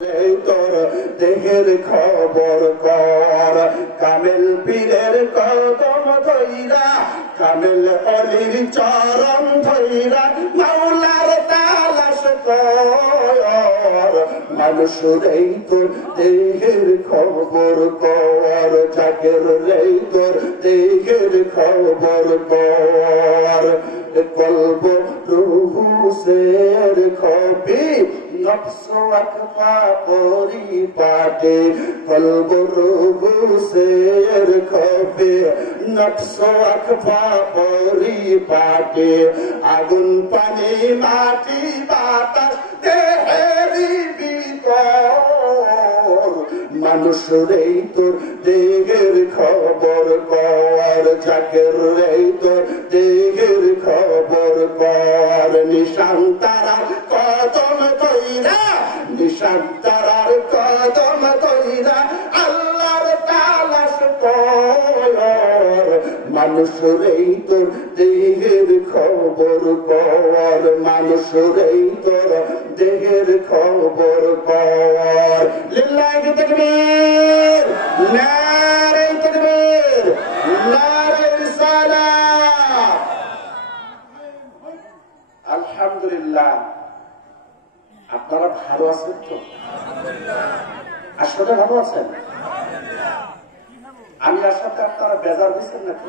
তোর দেহের খবর কর, কামেল পীরের কদম ধইরা, কামেল অলির চরণ ধইরা, মাওলার তালাশ কর। মানুষের এই তোর দেহের খবর কর, জাগের রে তোর দেহের খবর কর। কলব রুহু সের খবি নফস আকফা পরিপাটে, কলব রুহু সের খবি নফস আকফা পরিপাটে। আগুন পানি মাটি বাতাস দেহেরি ভিতর, মানুষের এই তোর দেহের খবর কর, জাগের রে তোর দেহের খবর কর। নিশান তারার কদম ধইরা, নিশান তারার কদম ধইরা, আল্লাহর তালাশ কর। মানুষের এই তোর দেহের খবর কর, মানুষের এই তোর দেহের খবর কর। লিল্লাহি তাকবীর, নারে তাকবীর, নারে রিসালাত। আলহামদুলিল্লাহ। আপনারা ভালো আছেন তো? আসলে ভালো আছেন? আমি আসাতে আপনারা বেজার দিচ্ছেন নাকি?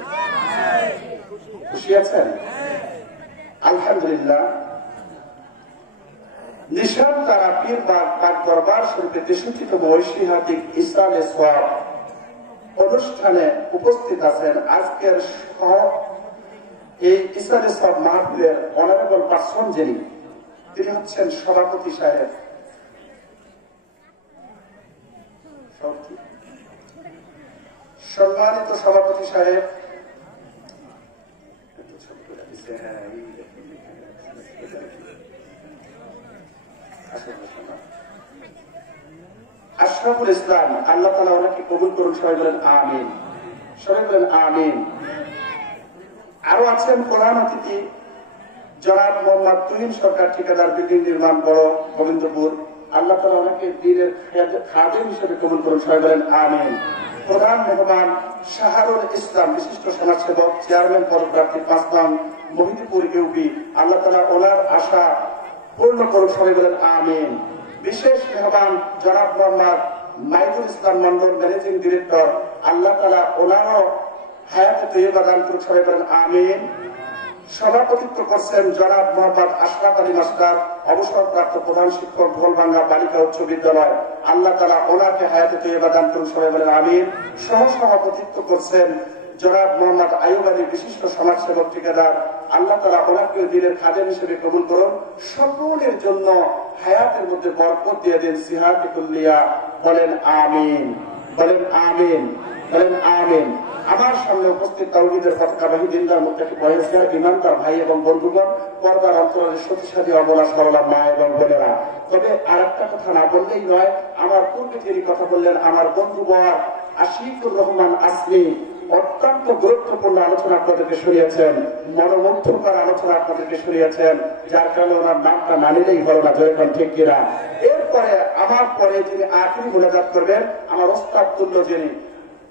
খুশি আছেন? আলহামদুলিল্লাহ। নিশান তারা পীর পাক দরবার শরীফে 63তম ঐতিহাসিক ইসলামে সওয়াব অনুষ্ঠানে উপস্থিত আছেন আজকের এই ইসলামে সওয়াব মাহফিলের অনারেবল পারসন যিনি, তিনি হচ্ছেন সভাপতি সাহেব। সম্মানিত সভাপতি সাহেব, আশরাফুল ইসলাম, আল্লাহ তাআলা ওনাকে কবুল করুন। সবাই বলেন আমিন, সবাই বলেন আমিন। আরো আছেন প্রধান অতিথি জনাব মোহাম্মদ তুহিন সরকার, ঠিকাদার, বিল্ডিং নির্মাণ, বড় গোবিন্দপুর। আল্লাহ তাআলা ওনাকে দ্বীনের খাদেম হিসেবে কবুল করুন। সবাই বলেন আমিন। প্রধান মেহমান শাহরুল ইসলাম, বিশিষ্ট সমাজসেবক, চেয়ারম্যান পদপ্রার্থী 5 নং মহিদপুর ইউপি। আল্লাহ তাআলা ওনার আশা পূর্ণ করুন। সবাই বলেন আমিন। বিশেষ মেহমান জনাব মোহাম্মদ মাইদুল ইসলাম মন্ডল, ম্যানেজিং ডিরেক্টর। আল্লাহ তাআলা ওনারও হায়াতে তৈয়বা দান করুন। সবাই বলেন আমিন। সভাপতিত্ব করছেন জনাব মোহাম্মদ আশরাফ আলী মাস্টার, অবসরপ্রাপ্ত প্রধান শিক্ষক, ঢোলভাঙ্গা বালিকা উচ্চ বিদ্যালয়। আল্লাহ তাআলা ওনাকে হায়াতে তৈয়বা দান করুন। সবাই বলেন আমিন। সহ সভাপতিত্ব করছেন জনাব মোহাম্মদ আইয়ুব আলী, বিশিষ্ট সমাজসেবক, ঠিকাদার। আল্লাহ তাআলা ওনাকে দ্বীনের খাদেম হিসেবে কবুল করুন। সকলের জন্য হায়াতের মধ্যে বরকত দিয়ে দেন। সিহাতে কুল্লিয়া বলেন আমিন, বলেন আমিন, বলেন আমিন। আমার সামনে উপস্থিত তাওহীদের পতাকাবাহী, দিনদার, মুত্তাকি, পরহেজগার, ঈমানদার ভাই এবং বন্ধুগণ, পর্দার অন্তরালের সতীসাধী অবলা সরলা মা এবং বোনেরা। তবে আর একটা কথা না বললেই নয়, আমার পূর্বে যিনি কথা বললেন আমার বন্ধু বর আশিকুর রহমান আসমি, অত্যন্ত গুরুত্বপূর্ণ আলোচনা আপনাদেরকে শুনিয়েছেন, মনোমুগ্ধকর আলোচনা আপনাদেরকে শুনিয়েছেন, যার কারণে ওনার নামটা না নিলেই হলো না। যেরকম ঠিক কিনা? এরপরে আমার পরে যিনি আখিরি মোনাজাত করবেন, আমার ওস্তাদ তুল্য যিনি,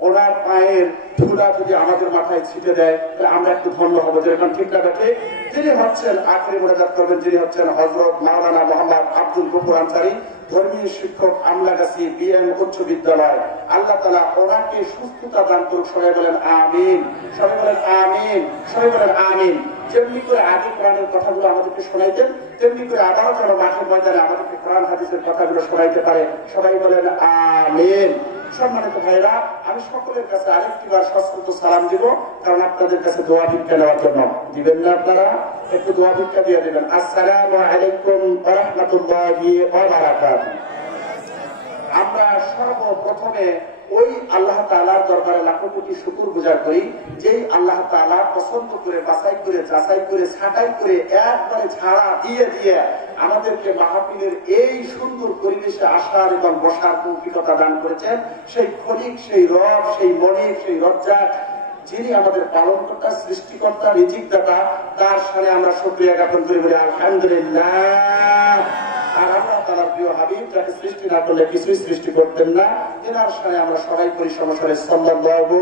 ওনার পায়ের ধুলা যদি আমাদের মাথায় ছিটে দেয় তাহলে আমরা একটু ধন্য হবো। যেরকম ঠিক না ঠিক? যিনি হচ্ছেন আখিরি মোনাজাত করবেন, যিনি হচ্ছেন হযরত মাওলানা মোহাম্মদ আব্দুল গফুর আনসারী, ধর্মীয় শিক্ষক, আমলাগাছি বিএম উচ্চ বিদ্যালয়। আল্লাহ তাআলা ওনাকে সুস্থতা দান করুক। সবাই বলেন আমিন, সবাই বলেন আমিন, সবাই বলেন আমিন। যেমনি করে আগে কোরআনের কথাগুলো আমাদেরকে শোনাইতেন, তেমনি করে আবারও যেন মাঠের ময়দানে আমাদেরকে কোরআন হাদিসের কথাগুলো শোনাইতে পারে। সবাই বলেন আমিন। সম্মানিত ভাইরা, আমি সকলের কাছে আরেকটিবার সশ্রদ্ধ সালাম দিব, কারণ আপনাদের কাছে দোয়া ভিক্ষা নেওয়ার জন্য। দিবেন না আপনারা? একটু দোয়া ভিক্ষা দিয়ে দিবেন। আসসালামু আলাইকুম ওয়া রাহমাতুল্লাহি ওয়া বারাকাতুহু। আমরা সর্বপ্রথমে ওই আল্লাহ তাআলার দরবারে লাখো কোটি শুকর গুজার করি, যেই আল্লাহ তাআলা পছন্দ করে, বাছাই করে, যাচাই করে, ছাঁটাই করে, একবারে ঝাড়া দিয়ে দিয়ে আমাদেরকে মাহফিলের এই সুন্দর পরিবেশে আসার এবং বসার তৌফিকতা দান করেছেন। সেই খলিক, সেই রব, সেই মনিক, সেই রজ্জাক, যিনি আমাদের পালনকর্তা, সৃষ্টিকর্তা, রিজিক দাতা, তার সামনে আমরা শুকরিয়া জ্ঞাপন করি, বলি আলহামদুলিল্লাহ। আর আল্লাহ তাআলার প্রিয় হাবিব, যাকে সৃষ্টি না করলে কিছুই সৃষ্টি করতেন না, এনার সাথে আমরা সবাই করি সমস্যারে সাল্লাল্লাহু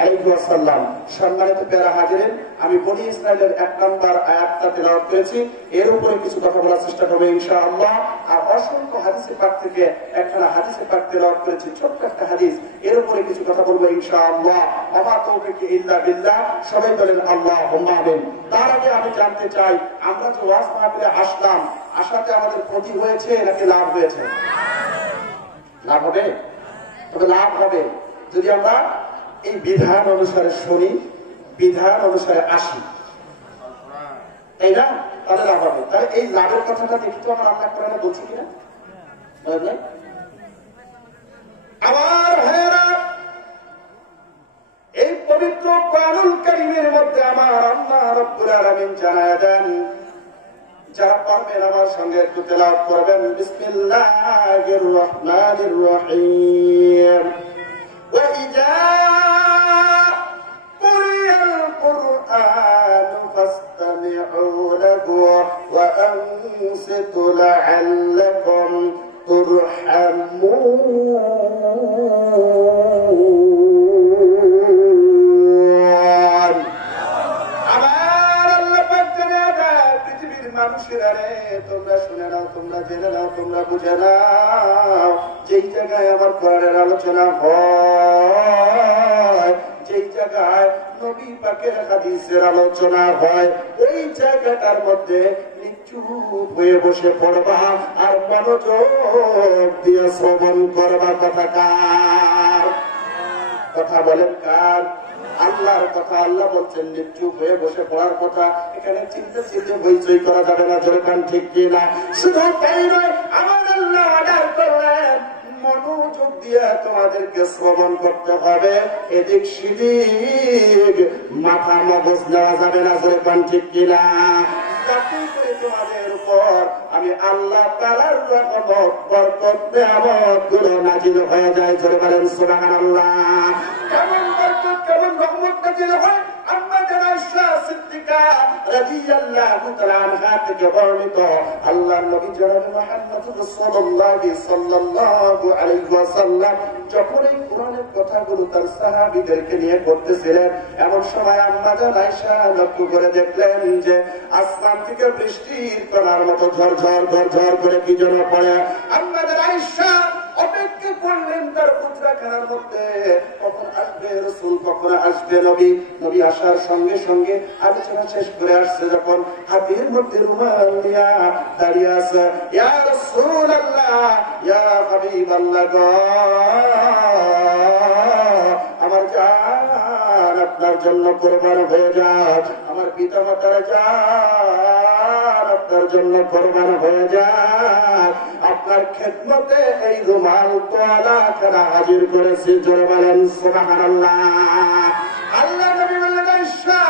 আলাইহি ওয়াসাল্লাম। সম্মানিত প্যারা হাজিরিন, আমি বনি ইসরাইলের 1 নম্বর আয়াতটা তেলাওয়াত করেছি, এর উপরে কিছু কথা বলার চেষ্টা করব ইনশাআল্লাহ। আর অসংখ্য হাদিসে পাক থেকে একখানা হাদিসে পাক তেলাওয়াত করেছি, ছোট্ট একটা হাদিস, এর উপরে কিছু কথা বলবো ইনশাআল্লাহ। আমা তৌফিক ইল্লা বিল্লাহ, সবাই বলেন আল্লাহুম্মা আমিন। তার আগে আমি জানতে চাই, আমরা যে ওয়াজ মাহফিলে আসলাম, আসাতে আমাদের ক্ষতি হয়েছে নাকি লাভ হয়েছে? লাভ হবে। তবে লাভ হবে যদি আমরা এই বিধান অনুসারে শুনি, বিধান অনুসারে আসি, তাই না? তাহলে লাভ হবে। তাহলে এই লাভের কথাটা দেখি তো আমার আল্লাহ কোরআনে বলছি কিনা। আমার ভাইয়েরা, এই পবিত্র কোরআনুল কারীমের মধ্যে আমার আল্লাহ রাব্বুল আলামিন জানায় দেন, যারা পারবেন আমার সঙ্গে একটু তেলাওয়াত করবেন। বিসমিল্লাহির রহমানির রহিম। ওয়া ইযা কুরিয়াল কুরআনু ফাসতামি'উ লাহু ওয়া আনসিতু লা'আল্লাকুম তুরহামুন। আমার আল্লাহ পাক জানায়, পৃথিবীর মানুষেরা রে, তোমরা শুনে নাও, তোমরা জেনে নাও, তোমরা বুঝে নাও, যেই জায়গায় আমার কোরআনের আলোচনা হয়, যেই জায়গায় নবী পাকের হাদিসের আলোচনা হয়, ওই জায়গাটার মধ্যে চুপ হয়ে বসে পড়বা আর মনোযোগ দিয়ে শ্রবণ করবা। কথা কার? কথা বলেন কার? আল্লাহর কথা। আল্লাহ বলছেন চুপ হয়ে বসে পড়ার কথা। এখানে চিন্তা চিন্তা হইচই করা যাবে না, যেরকম ঠিক কিনা। শুধু তাই নয়, আমার আল্লাহ অর্ডার করলেন মনোযোগ দিয়ে তোমাদেরকে শ্রবণ করতে হবে, এদিক সেদিক মাথা মগজ নেওয়া যাবে না, যেরকম ঠিক কিনা। তোমাদের উপর আমি আল্লাহ তাআলার রহমত, বরকত, নেয়ামত গুলো নাজিল হয়ে যায়। জোরে বলেন সুবহানাল্লাহ। কেমন বরকত, কেমন রহমত নাজিল হয়? আম্মা জানা আয়েশা সিদ্দিকা রাদিয়াল্লাহু তাআলা আনহা থেকে বর্ণিত, আল্লাহর নবী জনাব মুহাম্মদ রাসূলুল্লাহ সাল্লাল্লাহু আলাইহি ওয়াসাল্লাম যখন এই কোরআনের কথাগুলো তার সাহাবীদেরকে নিয়ে করতেছিলেন, এমন সময় আম্মা জানা আয়েশা লক্ষ্য করে দেখলেন যে আসমান থেকে বৃষ্টির কণার মতো ঝরঝর ঝরঝর করে কি যেন পড়ে। আম্মা জানা আয়েশা অপেক্ষা করলেন তার পুত্রাখানার মধ্যে কখন আসবে রাসূল, কখন আসবে নবী। নবী আসার সঙ্গে সঙ্গে আলোচনা শেষ করে আসছে, যখন হাতের মধ্যে রুমাল নিয়ে দাঁড়িয়ে আছে, ইয়া রাসূলুল্লাহ, ইয়া হাবিবাল্লাহ গো, আমার জান আপনার জন্য কুরবান হয়ে যাক, আমার পিতা মাতার জান আপনার জন্য কুরবান হয়ে যাক, আপনার খেদমতে এই রুমাল তোয়ালা খানা হাজির করেছি। জোরে বলেন সুবহানাল্লাহ। আল্লাহ নবী বললেন, আয়েশা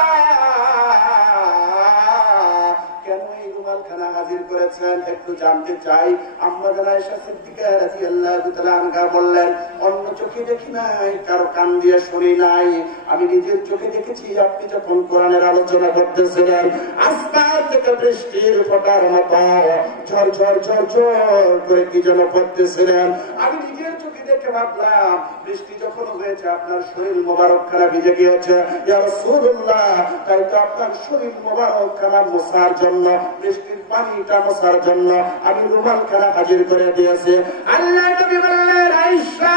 কেন এই রুমাল খানা হাজির করেছেন একটু জানতে চাই। আম্মা জানা আয়েশা সিদ্দিকা রাদিয়াল্লাহু তাআলা আনহা বললেন, অন্য চোখে দেখি নাই, কারো কান দিয়ে শুনি নাই, আমি নিজের চোখে দেখেছি আপনি যখন কোরআনের আলোচনা করতেছিলেন, আসমান থেকে বৃষ্টির ফোঁটার মতো ঝরঝর ঝরঝর করে কি যেন করতেছিলেন। আমি নিজের চোখে দেখে ভাবলাম বৃষ্টি যখন হয়েছে আপনার শরীর মোবারক খানা ভিজে গিয়েছে, ইয়া রাসূলুল্লাহ, তাই তো আপনার শরীর মোবারক খানা মোছার জন্য, বৃষ্টির পানিটা মোছার জন্য আমি রুমাল খানা হাজির করে দিয়েছি। আল্লাহ নবী বললেন, আয়েশা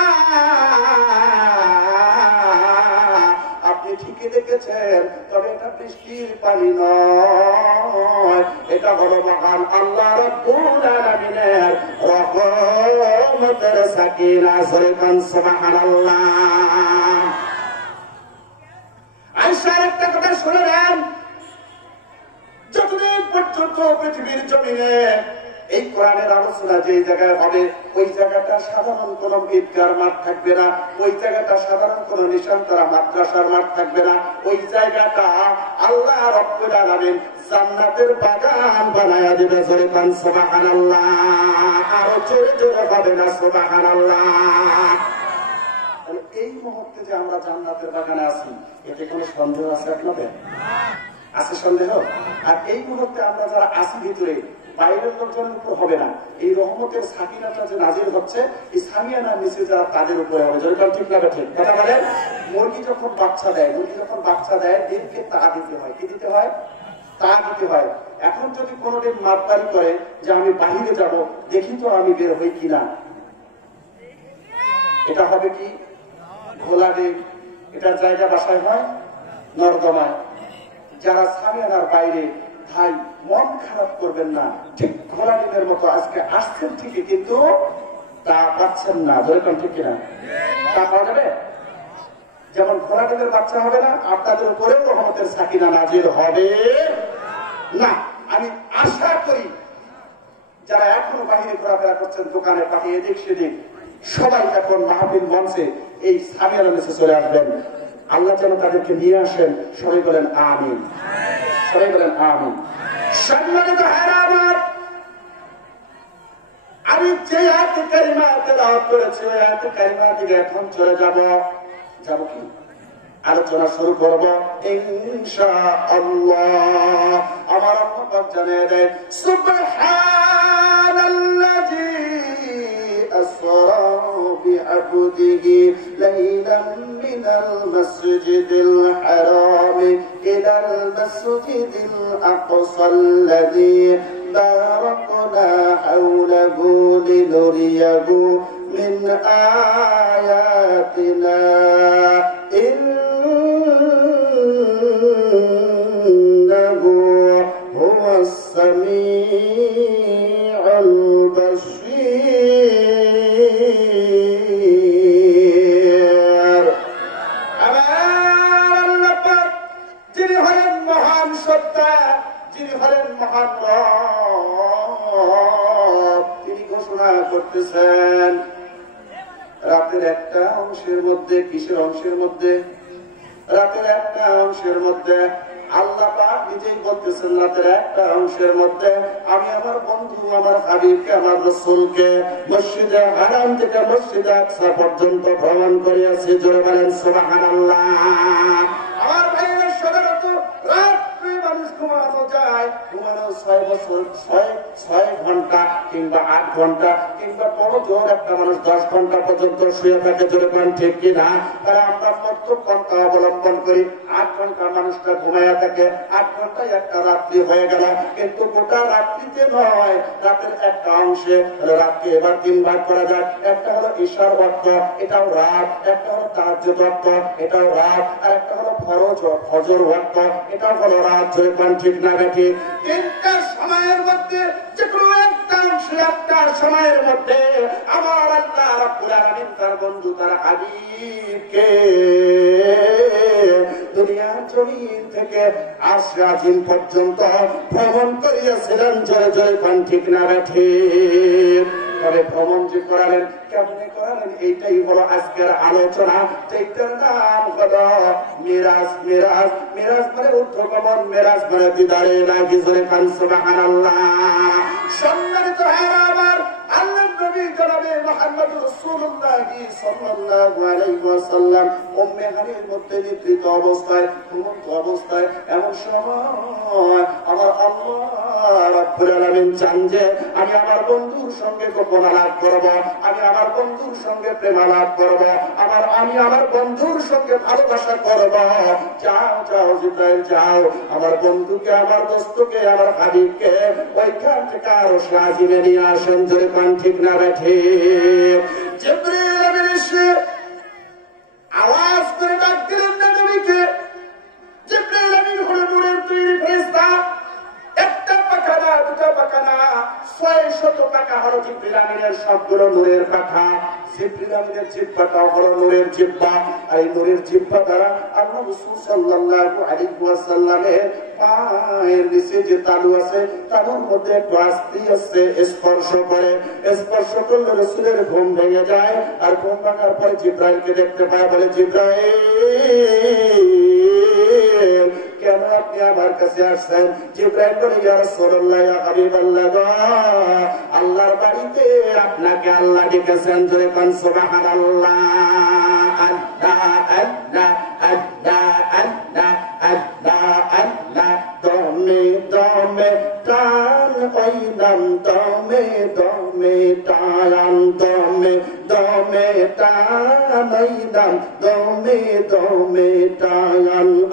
আপনি ঠিকই দেখেছেন, তবে এটা বৃষ্টির পানি নয়, এটা হলো মহান আল্লাহ রাব্বুল আলামিনের রহমতের সাকিনা। সুবহানাল্লাহ। আয়েশার একটা কথা শুনে নেন, যতদিন পর্যন্ত পৃথিবীর জমিনে এই কোরআনের আলোচনা যে জায়গায় হবে, ওই জায়গাটা সাধারণ কোন ঈদগার মাঠ থাকবে না, ওই জায়গাটা সাধারণ কোন নিশান্তরা মাদ্রাসার মাঠ থাকবে না, ওই জায়গাটা আল্লাহ রাব্বুল আলামিন জান্নাতের বাগান বানায়া দিবে। জোরে বলেন সুবহানাল্লাহ। আরো জোরে জোরে হবে না সুবহানাল্লাহ। এই মুহূর্তে যে আমরা জান্নাতের বাগানে আছি, এতে কোনো সন্দেহ আছে আপনাদের? আছে সন্দেহ? আর এই মুহূর্তে আমরা যারা আছি ভিতরে, বাইরের লোকজনের উপর হবে না, এই রহমতের সাকিনাটা যে নাজিল হচ্ছে এই সামিয়ানার নিচে যারা তাদের উপরে হবে। যেরকম ঠিক না ঠিক কথা বলে, মুরগি যখন বাচ্চা দেয় ডিমকে তা দিতে হয়, কি দিতে হয়? তা দিতে হয়। এখন যদি কোনো ডিম মাপদারি করে যে আমি বাহিরে যাব, দেখি তো আমি বের হই কিনা, এটা হবে কি ঘোলা ডিম, এটার জায়গা বাসায় হয় নর্দমায়। যারা সামিয়ানার বাইরে, ভাই মন খারাপ করবেন না, ঠিক ঘোলা ডিমের মতো আজকে আসছেন ঠিকই, কিন্তু তা পাচ্ছেন না। যেরকম ঠিক কিনা? তা পাওয়া যাবে? যেমন ঘোলা ডিমের বাচ্চা হবে না, আপনাদের উপরেও রহমতের সাকিনা নাজিল হবে না। আমি আশা করি যারা এখনো বাহিরে ঘোরাফেরা করছেন, দোকানে পাঠিয়ে এদিক সেদিক, সবাই এখন মাহফিল মঞ্চে এই সামিয়ানা নিচে চলে আসবেন। আল্লাহ যেন তাদেরকে নিয়ে আসেন। সবাই বলেন আমিন, সবাই বলেন আমিন। সম্মানিত ভাইরা আমার, আমি যে আয়াত কারিমা তেলাওয়াত করেছি ওই আয়াত কারিমার দিকে এখন চলে যাব কি আলোচনা শুরু করব ইনশাআল্লাহ। আমার আল্লাহ পাক জানিয়ে দেয় সুবহানাল্লাযী আসরা বিআবদিহি লাইলাম মিনাল মাসজিদিল হারাম ইলাল মাসজিদিল আকসাল্লাযী বারাকনা হাওলাহু লিনুরিয়াহু মিন আয়াতিনা ইন্নাহু হুয়াস সামিউল বাসীর। আল্লাহ পাক যিনি হলেন মহান সত্তা, যিনি হলেন মহান রব, তিনি ঘোষণা করতেছেন রাতের একটা অংশের মধ্যে। কিসের অংশের মধ্যে? রাতের একটা অংশের মধ্যে। আল্লাহ পাক নিজেই বলতেছেন রাতের একটা অংশের মধ্যে আমি আমার বন্ধু, আমার হাবিবকে, আমার রাসূলকে মসজিদে হারাম থেকে মসজিদে আকসা পর্যন্ত ভ্রমণ করিয়াছি। জোরে বলেন সুবহানাল্লাহ। আমার ভাইয়ের সাধারণত রাত্রে মানুষ ঘুমানো যায়, ঘুমানো 6 ঘন্টা কিংবা 8 ঘন্টা কিংবা বড় জোর একটা মানুষ 10 ঘন্টা পর্যন্ত শুয়ে থাকে। জোরে বলেন ঠিক কিনা? তারা আমরা মধ্যম পন্থা অবলম্বন করি। 8 ঘন্টা মানুষটা ঘুমাইয়া থাকে, 8 ঘন্টায় একটা রাত্রি হয়ে গেল। কিন্তু গোটা রাত্রিতে নয়, রাতের একটা অংশে রাতকে এবার 3 ভাগ করা যায়। একটা হলো ঈশার ওয়াক্ত, এটাও রাত। একটা হলো তাহাজ্জুদ ওয়াক্ত, এটাও রাত। আর একটা হলো ফজর ওয়াক্ত, এটাও হলো রাত। জোরে বলেন ঠিক না ঠিক? 3টা সময়ের মধ্যে যে কোনো একটা অংশে, একটা সময়ের মধ্যে আমার আল্লাহ রাব্বুল আলামিন তার বন্ধু, তার হাবিবকে দুনিয়ার জমিন থেকে আরশে আজিম পর্যন্ত ভ্রমণ করিয়াছিলেন। জোরে জোরে কোন ঠিক না ঠিক? তবে ভ্রমণ যে করালেন, কেমনে করালেন, এইটাই হলো আজকের আলোচনা। এইটার নাম হলো মিরাজ। মিরাজ, মিরাজ মানে ঊর্ধ্বগমন, মিরাজ মানে দিদারে ইলাহি। জোরে কোন সুবহানাল্লাহ। সম্মানিত ভাইরা আমার, আল্লাহর নবী জনাবে মুহাম্মদ রাসূলুল্লাহ সাল্লাল্লাহু আলাইহি ওয়াসাল্লাম উম্মে হানির মধ্যে নিদ্রিত অবস্থায়, ঘুমন্ত অবস্থায়, এমন সময় আমার আল্লাহ রাব্বুল আলামিন চান যে আমি আমার বন্ধুর সঙ্গে গোপন আলাপ করব, আমি আমার বন্ধুর সঙ্গে প্রেম আলাপ করব, আমি আমার বন্ধুর সঙ্গে ভালোবাসা করব। যাও যাও জিবরাইল যাও, আমার বন্ধুকে, আমার দোস্তকে, আমার হাবিবকে ওইখান থেকে আরশে আজিমে নিয়ে আসেন। জোরে কোন ঠিক না ঠিক? জিবরাইল আমিন এসে আওয়াজ করে ডাক দিলেন না নবীকে। জিবরাইল আমিন হলো নূরের তৈরি ফেরেশতা। একটা পাখা না, দুটা পাখা না, 600 পাখা হলো জিবরাইল আমিনের, সবগুলো নূরের পাখা। জিবরাইল আমিনের জিহ্বাটাও হলো নূরের জিহ্বা। আর এই নূরের জিহ্বা দ্বারা আল্লাহ রাসূল সাল্লাল্লাহু আলাইহি ওয়াসাল্লামের পায়ের নিচে যে তালু আছে, তালুর মধ্যে একটু আস্তি আছে, স্পর্শ করে। স্পর্শ করলে রাসূলের ঘুম ভেঙে যায়। আর ঘুম ভাঙার পরে জিবরাইলকে দেখতে পায়। বলে, জিবরাইল কেন আপনি আমার কাছে আসছেন? জিবরাইল বলে, ইয়া রাসূলুল্লাহ, ইয়া হাবিবাল্লাহ, আল্লাহর বাড়িতে আপনাকে আল্লাহ ডেকেছেন। জোরে কোন সুবহানাল্লাহ। আল্লাহ আল্লাহ আল্লাহ আল্লাহ আল্লাহ আল্লাহ, দমে দমে টান ওই দমে টান দমে দমে টান ওই নাম দমে দমে টান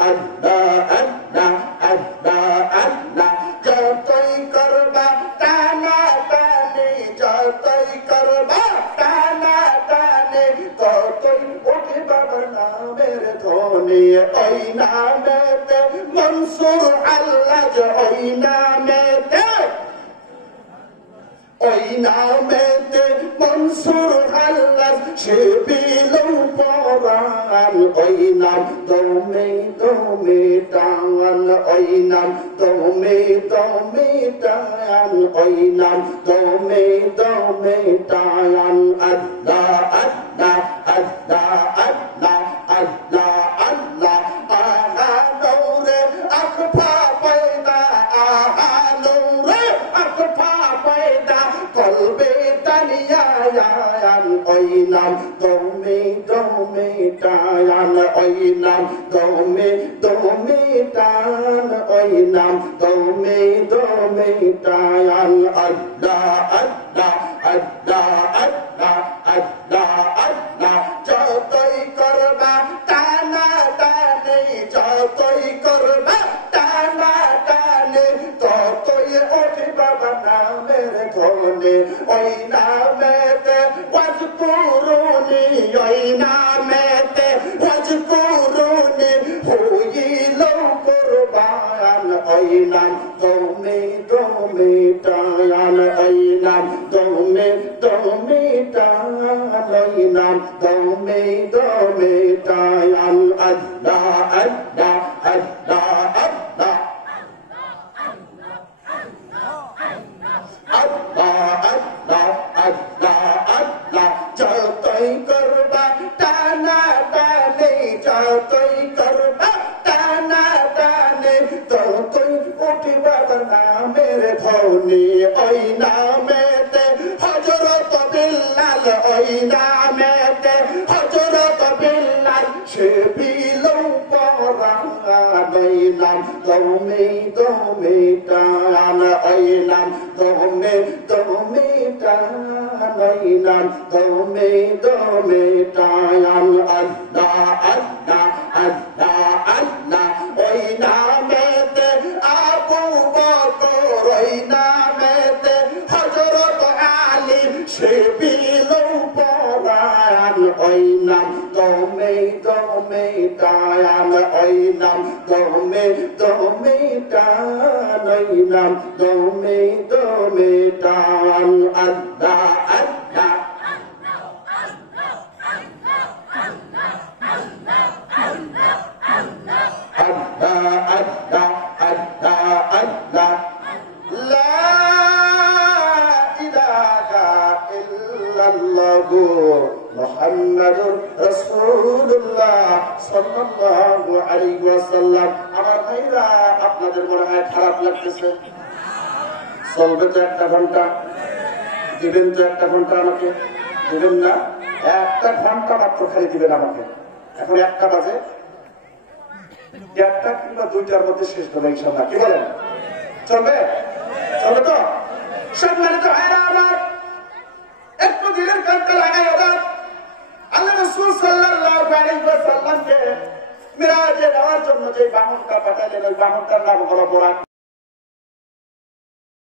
আল্লাহ আল্লাহ আল্লাহ আল্লাহ যতই করবা টানা টানি যতই করবা টানা টানি ততই ওঠে বাবার নামের ধ্বনি ওই নামেতে মনসুর আল্লাহ ওই নামেতে ওই নামেতে মনসুর আল্লাহ সে বিলৌ পরাণ ওই নাম দমে দমে টান ওই নাম দমে দমে টান ওই নাম দমে দমে টান আল্লাহ আল্লাহ আল্লাহ আল্লাহ আল্লাহ আল্লাহ আহা নূরে আকফা পয়দা আহা নূরে আকফা পয়দা কলবে তানিয়ায়ান ওই নাম দমে দমে টান ওই নাম দমে দমে টান ওই নাম দমে দমে টান আল্লাহ আল্লাহ আল্লাহ আল্লাহ আল্লাহ আল্লাহ যতই করবা টানা টানে যতই করবা টানা টানে ততই ওঠে বাবা নামের ধ্বনি ওই নামেতে ওয়াজকুরুনি ওই নামেতে ওয়াজকুরুনি হইল কুরবান ওই নাম দমে দমে টান ওই নাম দমে দমে টান ওই নাম দমে দমে টান আল্লাহ আল্লাহ আল্লাহ আল্লাহ আল্লাহ আল্লাহ আল্লাহ আল্লাহ যতই করবা টানা টানে যতই করবা টানা টানে ততই উঠে বাবার নামের ধ্বনি ওই নামেতে হযরত বিল্লাল ওই নামেতে হযরত বিল্লাল সে বিলৌ পরাণ ওই নাম দমে দমে টান ওই নাম দমে দমে টান ওই নাম দমে দমে টান আল্লাহ আল্লাহ আল্লাহ আল্লাহ ওই নামেতে আবু বকর ওই নামেতে হযরত আলী সে বিলৌ পরাণ ওই নাম দমে দমে টান ওই নাম দমে দমে টান ওই নাম দমে দমে টান আল্লাহ আল্লাহ আল্লাহ আল্লাহ আল্লাহ আল্লাহ লা ইলাহা ইল্লাল্লাহু মুহাম্মাদুর রাসূলুল্লাহ সাল্লাল্লাহু আলাইহি ওয়াসাল্লাম। আমার ভাইরা আপনাদের মনে হয় খারাপ লাগতেছে? চলবে তো একটা ঘন্টা, দিবেন তো একটা ঘন্টা আমাকে, দিবেন না? একটা ঘন্টা মাত্র খালি দিবেন আমাকে। এখন 1টা বাজে, 1টা কিংবা 2টার মধ্যে শেষ হবে ইনশাআল্লাহ। কি বলেন, চলবে? চলবে তো? সম্মানিত ভাইরা আমার, একটু দিলের কানটা লাগাই ওদের আল্লাহ রাসূল সাল্লাল্লাহু আলাইহি ওয়াসাল্লামকে মিরাজে নেওয়ার জন্য যে বাহনটা পাঠালেন ওই বাহনটার নাম হলো বুরাক।